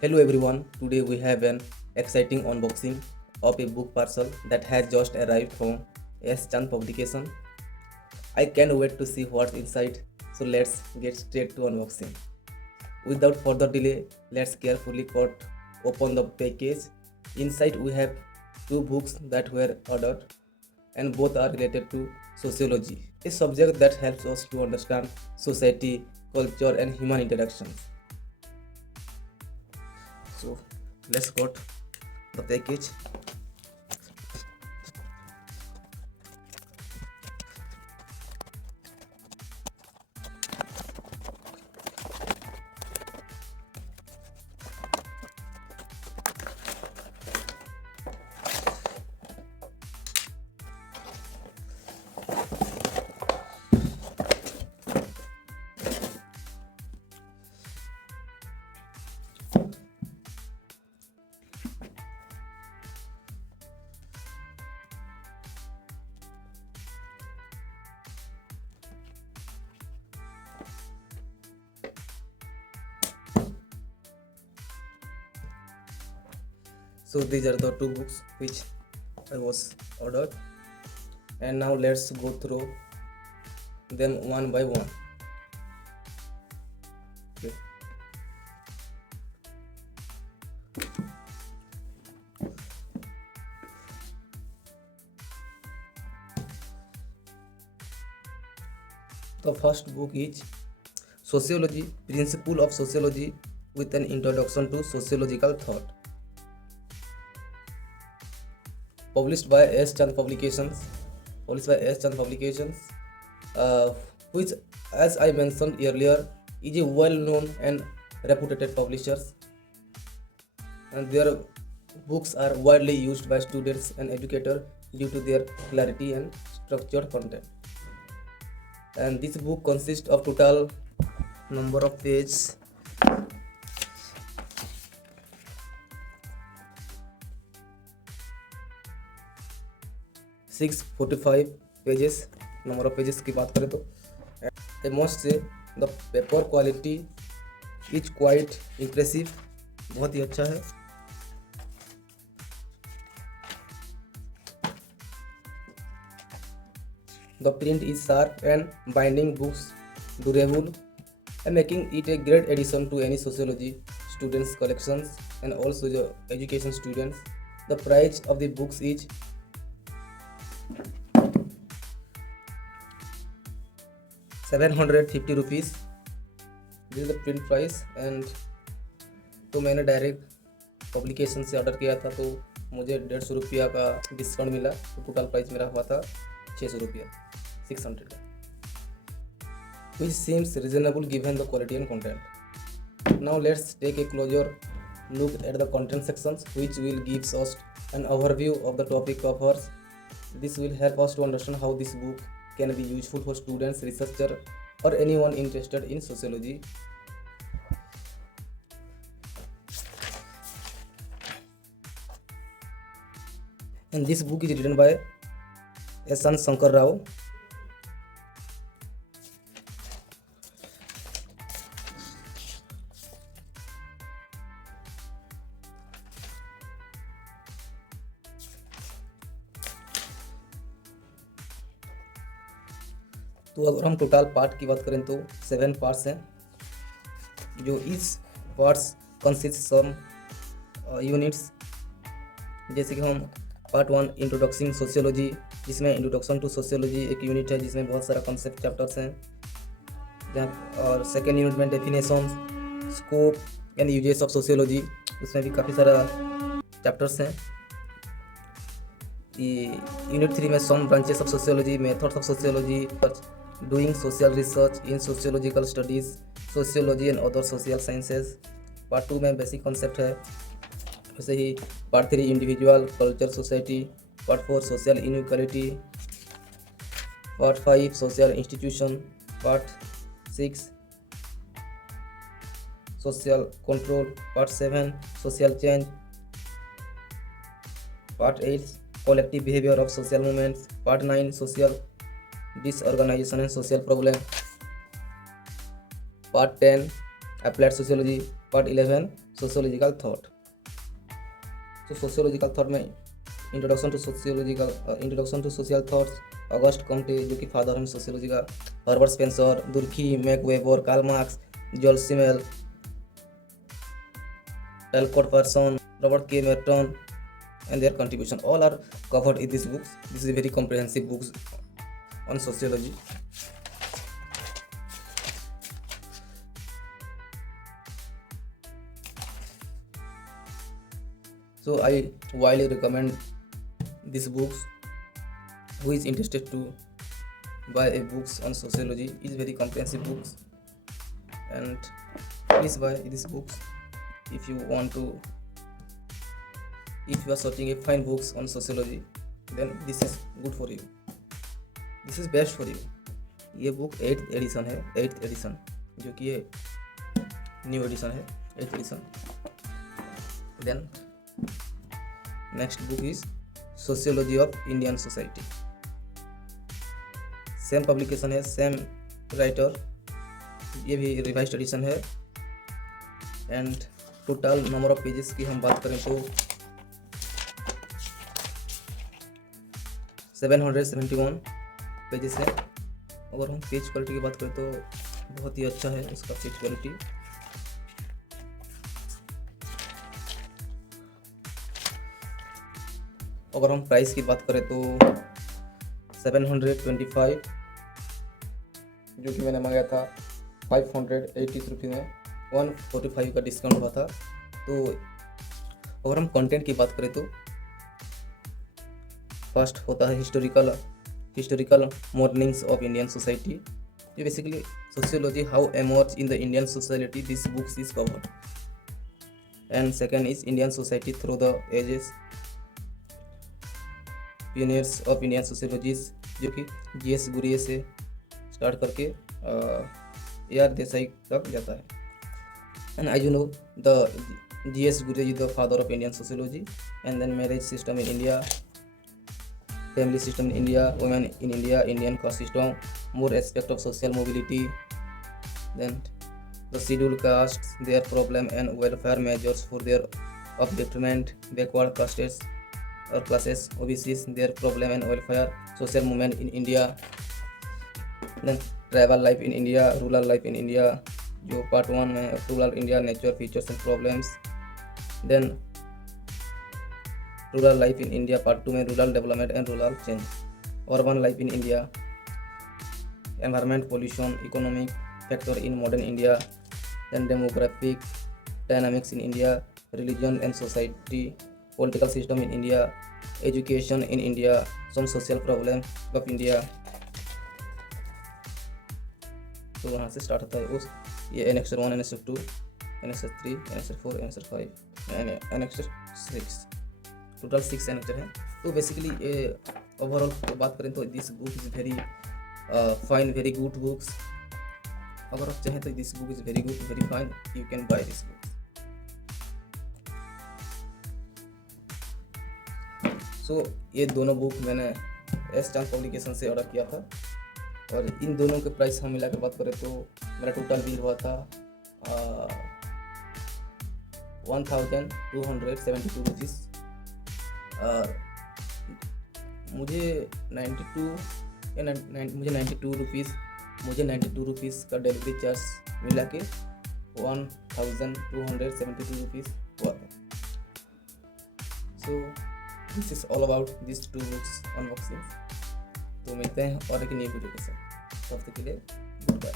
Hello everyone, today we have an exciting unboxing of a book parcel that has just arrived from S. Chan publication. I can't wait to see what's inside, so let's get straight to unboxing. Without further delay, let's carefully cut open the package. Inside we have two books that were ordered and both are related to sociology, a subject that helps us to understand society, culture and human interactions. So let's cut the package. So these are the two books which I was ordered, and now let's go through them one by one. Okay. The first book is Sociology, Principle of Sociology with an Introduction to Sociological Thought, published by S. Chan Publications. Published by S. Chan Publications, uh, which, as I mentioned earlier, is a well-known and reputed publishers, and their books are widely used by students and educators due to their clarity and structured content. And this book consists of total number of pages 645 pages. Number of pages की बात करें तो I must say the paper quality is quite impressive, बहुत ही अच्छा है. The print is sharp and binding books durable and making it a great addition to any sociology students collections and also the education students. The price of the books is 750 rupees. This is the print price. And तो मैंने direct publication से ऑर्डर किया था, तो मुझे 150 रुपया का डिस्काउंट मिला, तो टोटल प्राइस मेरा हुआ था 600 रुपया, 600 का, which seems reasonable given the quality and content. Now let's take a closer look at the content sections, which will give us an overview of the topic covers. This will help us to understand how this book can be useful for students, researchers, or anyone interested in sociology. And this book is written by S. N. Shankar Rao. तो अगर हम total part की बात करें तो 7 पार्ट्स हैं, जो इस पार्ट्स कंसिस्ट सम यूनिट्स. जैसे कि हम पार्ट 1 इंट्रोडक्शन सोशियोलॉजी, जिसमें इंट्रोडक्शन टू सोशियोलॉजी एक यूनिट है जिसमें बहुत सारा कॉन्सेप्ट चैप्टर्स हैं. जहाँ और सेकेंड यूनिट में definition, scope and uses of sociology, उसमें भी काफ़ी सारा चैप्टर्स हैं. यूनिट 3 में some branches of sociology, methods of sociology, doing social research in sociological studies, sociology and other social sciences. Part 2 में बेसिक कॉन्सेप्ट है. वैसे ही part 3 individual, culture, society. Part 4 social inequality. Part 5 social institution. Part 6 social control. Part 7 social change. Part 8 collective behavior of social movements. Part 9 social disorganization and social problem. Part 10 applied sociology. Part 11 sociological thought. तो sociological thought में introduction to social thoughts, Auguste Comte जो कि father हैं sociology का, Herbert Spencer, Durkheim Max Weber, Karl Marx, Georg Simmel, Talcott Parsons, Robert K Merton, and their contribution all are covered in this books. This is a very comprehensive books on sociology. So I widely recommend these books. Who is interested to buy a books on sociology, is very comprehensive books, and please buy these books if you want to. If you are searching a fine books on sociology, then this is good for you. This is best for you. ये book 8th addition है, 8th addition, जो कि ये new edition है, 8th edition. Then next book is sociology of Indian society. Same publication है, same writer, ये भी revised edition है। And total number of pages की हम बात करें तो 771 पेजेस है। अगर हम पेज क्वालिटी की बात करें तो बहुत ही अच्छा है उसका पेज क्वालिटी। अगर हम प्राइस की बात करें तो 725, जो कि मैंने मंगाया था 580 रुपये में, 145 का डिस्काउंट हुआ था। तो अगर हम कंटेंट की बात करें तो फर्स्ट होता है historical moorings of Indian society. ये basically sociology how emerge in the Indian society, this books is covered. And second is Indian society through the ages, pioneers of Indian sociologies, जो कि GS गुरिये से स्टार्ट करके AR देसाई तक जाता है। And I you know the GS Ghurye is the father of Indian sociology. And then marriage system in India, family system in India, women in India, Indian caste system, more aspect of social mobility, then the scheduled castes, their problem and welfare measures for their upliftment, backward castes or classes, OBCs, their problem and welfare, social movement in India, then tribal life in India, rural life in India, जो part 1 में rural India, nature, features and problems, then rural life in India part 2 में rural development and rural change, urban life in India, environment, pollution, economic factor in modern India, then demographic dynamics in India, religion and society, political system in India, education in India, some social problem of India. तो वहाँ से start होता है उस ये annexure 1, annexure 2, annexure 3, annexure 4, annexure 5, annexure 6, total 6 एनेक्टर हैं। तो बेसिकली ओवरऑल बात करें तो this book is very fine, very good books. अगर आप चाहें तो this book is very good, very fine, you can buy this book. So ये दोनों बुक मैंने एस चांद पब्लिकेशन से ऑर्डर किया था, और इन दोनों के प्राइस हम मिला कर बात करें तो मेरा टोटल बिल हुआ था 1272 रुपीज़। और मुझे 92 रुपीज़ का डिलीवरी चार्ज मिला के 1272 रुपीज़ हुआ था। So this is all about this 2 books unboxing. तो मिलते हैं और एक नई वीडियो के साथ, तब तक के लिए गुड बाय।